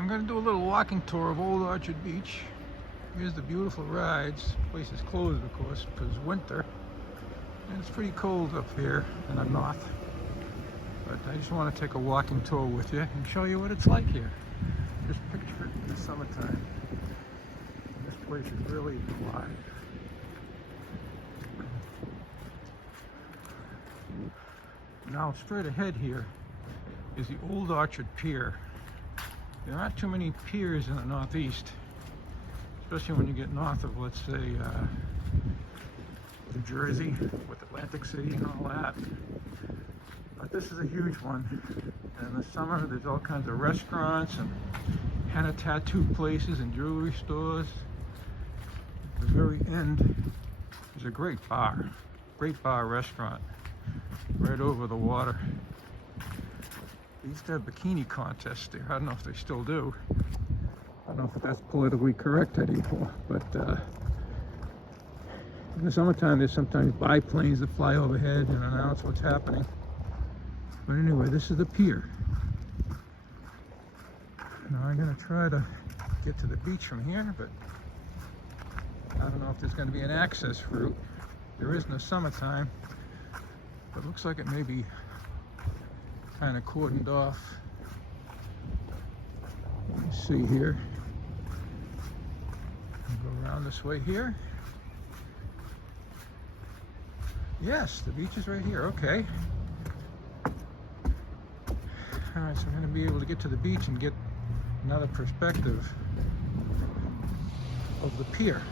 I'm going to do a little walking tour of Old Orchard Beach. Here's the beautiful rides. The place is closed, of course, because it's winter. And it's pretty cold up here in the north. But I just want to take a walking tour with you and show you what it's like here. Just picture it in the summertime. This place is really alive. Now, straight ahead here is the Old Orchard Pier. There aren't too many piers in the Northeast, especially when you get north of, let's say, New Jersey with Atlantic City and all that. But this is a huge one. And in the summer, there's all kinds of restaurants and henna tattoo places and jewelry stores. At the very end is a great bar restaurant right over the water. They used to have bikini contests there. I don't know if they still do. I don't know if that's politically correct anymore, but in the summertime there's sometimes biplanes that fly overhead and announce what's happening. But anyway, this is the pier. Now I'm going to try to get to the beach from here, but I don't know if there's going to be an access route. There is no summertime, but it looks like it may be kind of cordoned off. Let me see here. I'll go around this way here. Yes, the beach is right here. Okay. All right, so I'm going to be able to get to the beach and get another perspective of the pier.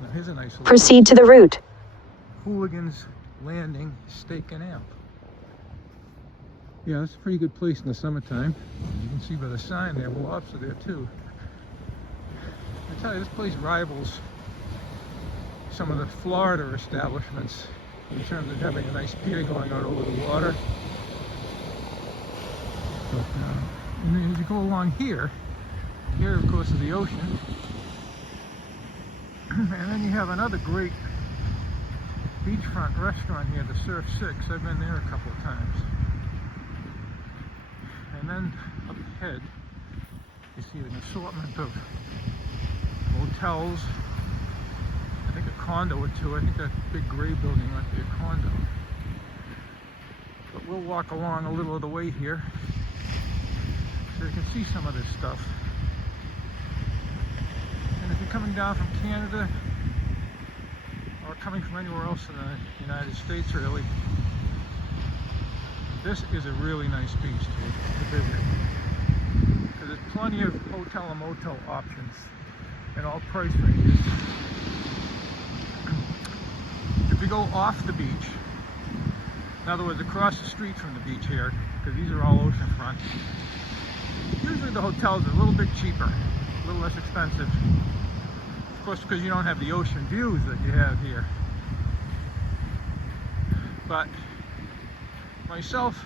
Now here's a nice little Proceed to the route. Hooligans Landing Steak and Amp. Yeah, it's a pretty good place in the summertime. You can see by the sign there, lobster there too. I tell you, this place rivals some of the Florida establishments in terms of having a nice pier going out over the water. But as you go along here of course is the ocean. And then you have another great beachfront restaurant here, the Surf 6. I've been there a couple of times. And then up ahead, you see an assortment of motels. I think a condo or two. I think that big gray building might be a condo. But we'll walk along a little of the way here so you can see some of this stuff. And if you're coming down from Canada, or coming from anywhere else in the United States really, this is a really nice beach to visit. Because there's plenty of hotel and motel options in all price ranges. If you go off the beach, in other words across the street from the beach here, because these are all oceanfront, usually the hotels are a little bit cheaper, a little less expensive. Of course, because you don't have the ocean views that you have here. But myself,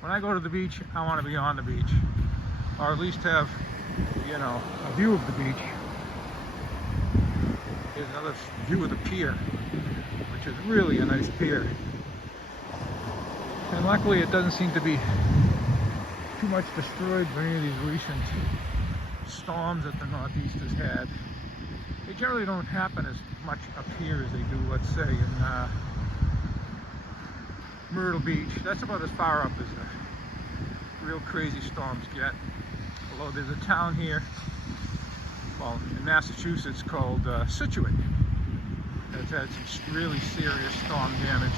when I go to the beach, I want to be on the beach, or at least have, you know, a view of the beach. Here's another view of the pier, which is really a nice pier. And luckily, it doesn't seem to be too much destroyed by any of these recent storms that the Northeast has had. They generally don't happen as much up here as they do, let's say, in Myrtle Beach. That's about as far up as the real crazy storms get. Although there's a town here, well, in Massachusetts called Situate, that's had some really serious storm damage,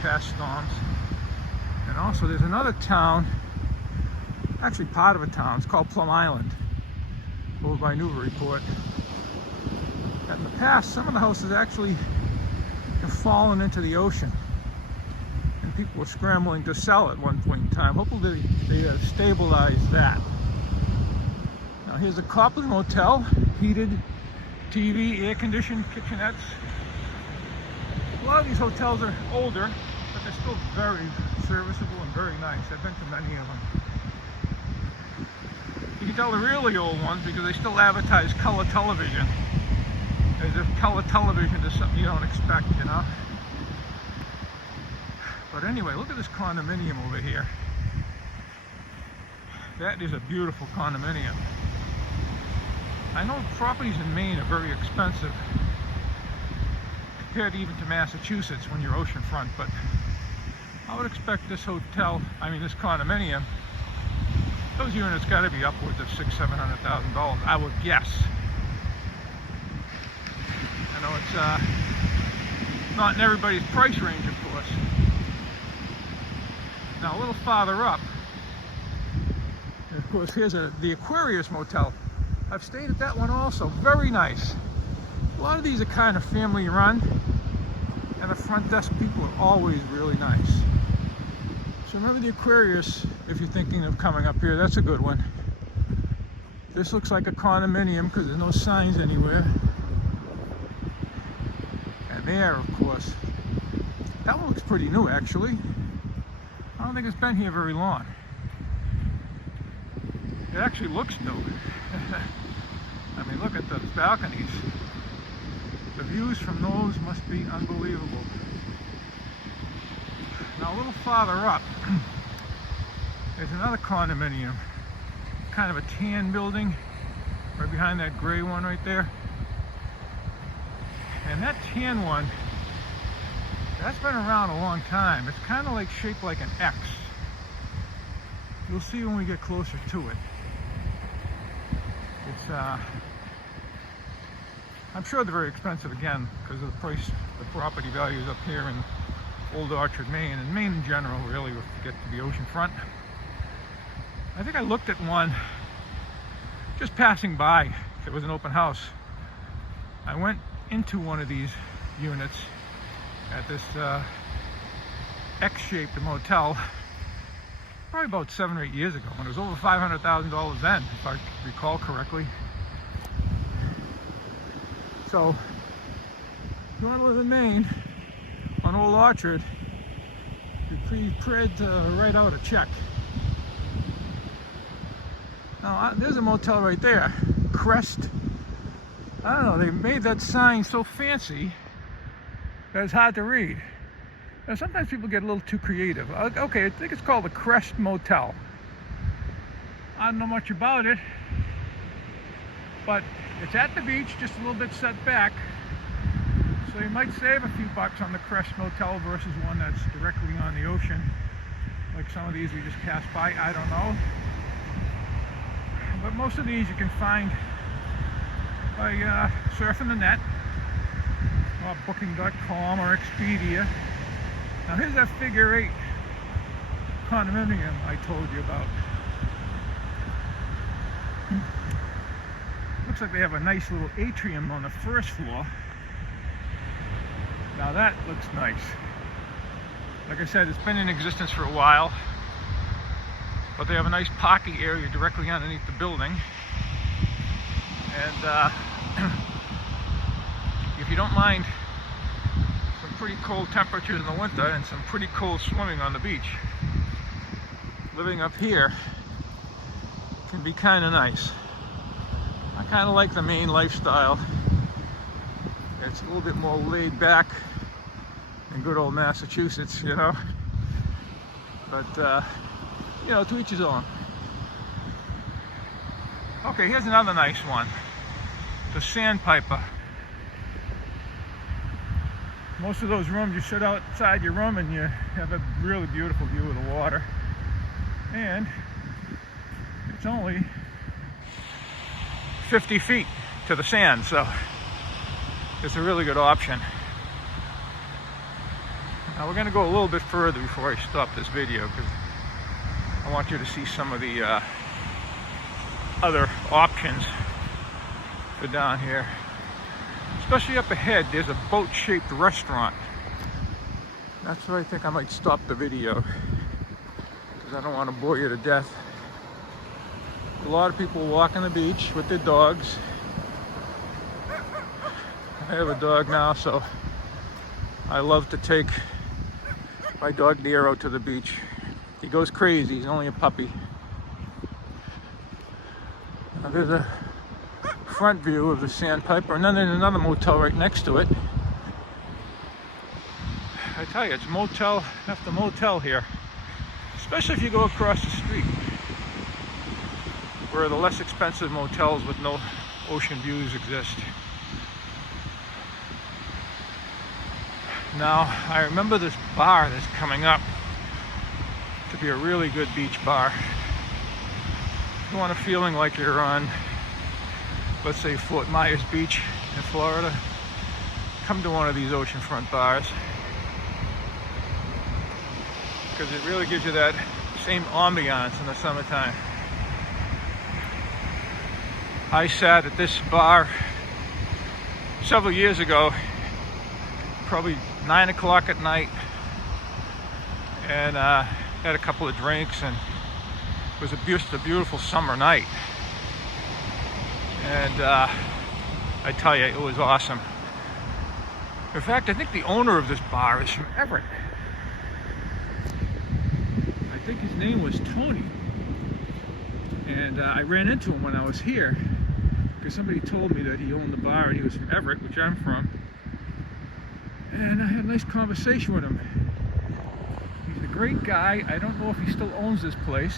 past storms. And also there's another town, actually part of a town, it's called Plum Island, over by Newburyport. In the past, some of the houses actually have fallen into the ocean, and people were scrambling to sell at one point in time. Hopefully they stabilized that. Now here's a Copley Motel, heated TV, air-conditioned kitchenettes. A lot of these hotels are older, but they're still very serviceable and very nice. I've been to many of them. You can tell the really old ones because they still advertise color television. As if color television is something you don't expect, you know? But anyway, look at this condominium over here. That is a beautiful condominium. I know properties in Maine are very expensive compared even to Massachusetts when you're oceanfront, but I would expect this this condominium, those units got to be upwards of $600,000-700,000, I would guess. I know it's not in everybody's price range, of course. Now a little farther up, and of course here's the Aquarius Motel. I've stayed at that one also, very nice. A lot of these are kind of family run, and the front desk people are always really nice. So remember the Aquarius, if you're thinking of coming up here, that's a good one. This looks like a condominium because there's no signs anywhere. And there, of course, that one looks pretty new actually. I don't think it's been here very long. It actually looks new. I mean, look at those balconies. The views from those must be unbelievable. Now a little farther up, there's another condominium, kind of a tan building, right behind that gray one right there. And that tan one, that's been around a long time. It's kind of like shaped like an X. You'll see when we get closer to it. It's I'm sure they're very expensive again because of the price, the property values up here in Old Orchard, Maine, and Maine in general, really, if you get to the oceanfront. I think I looked at one just passing by. It was an open house. I went into one of these units at this X-shaped motel probably about 7 or 8 years ago, when it was over $500,000 then, if I recall correctly. So, if you want to live in Maine, on Old Orchard, you're pretty prepared to write out a check. Now, there's a motel right there, Crest. I don't know, they made that sign so fancy that it's hard to read. Now, sometimes people get a little too creative. Okay, I think it's called the Crest Motel. I don't know much about it, but it's at the beach, just a little bit set back. So you might save a few bucks on the Crest Motel versus one that's directly on the ocean, like some of these we just passed by. I don't know. But most of these you can find by surfing the net, or booking.com or Expedia. Now here's that figure 8 condominium I told you about. Looks like they have a nice little atrium on the first floor. Now that looks nice. Like I said, it's been in existence for a while, but they have a nice parking area directly underneath the building. And if you don't mind some pretty cold temperatures in the winter and some pretty cold swimming on the beach, living up here can be kind of nice. I kind of like the Maine lifestyle. It's a little bit more laid back than good old Massachusetts, you know. But, you know, to each his own. Okay, here's another nice one. The Sandpiper. Most of those rooms, you sit outside your room and you have a really beautiful view of the water. And it's only 50 feet to the sand, so it's a really good option. Now we're going to go a little bit further before I stop this video, because I want you to see some of the other options for down here. Especially up ahead, there's a boat-shaped restaurant. That's where I think I might stop the video, because I don't want to bore you to death. A lot of people walk on the beach with their dogs. I have a dog now, so I love to take my dog Nero to the beach. He goes crazy, he's only a puppy. Now there's a front view of the Sandpiper, and then there's another motel right next to it. I tell you, it's motel after motel here, especially if you go across the street. where the less expensive motels with no ocean views exist. Now, I remember this bar that's coming up to be a really good beach bar. If you want a feeling like you're on, let's say, Fort Myers Beach in Florida, come to one of these oceanfront bars, because it really gives you that same ambiance in the summertime. I sat at this bar several years ago, probably 9 o'clock at night, and had a couple of drinks, and it was just a beautiful summer night. And I tell you, it was awesome. In fact, I think the owner of this bar is from Everett. I think his name was Tony. And I ran into him when I was here, because somebody told me that he owned the bar and he was from Everett, which I'm from. And I had a nice conversation with him. He's a great guy. I don't know if he still owns this place,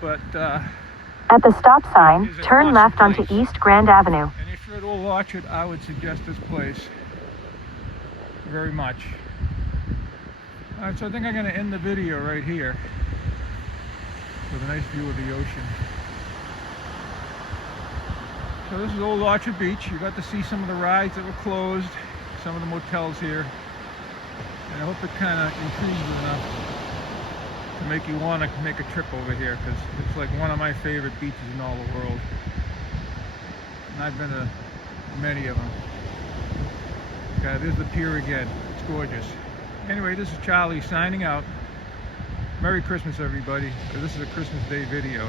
but at the stop sign, turn left onto East Grand Avenue. And if you're at Old Orchard, I would suggest this place very much. Alright, so I think I'm going to end the video right here with a nice view of the ocean. So this is Old Orchard Beach. You got to see some of the rides that were closed, some of the motels here, and I hope it kind of intrigues you enough to make you want to make a trip over here, because it's like one of my favorite beaches in all the world, and I've been to many of them. Okay, there's the pier again. It's gorgeous. Anyway, this is Charlie signing out. Merry Christmas, everybody. This is a Christmas Day video.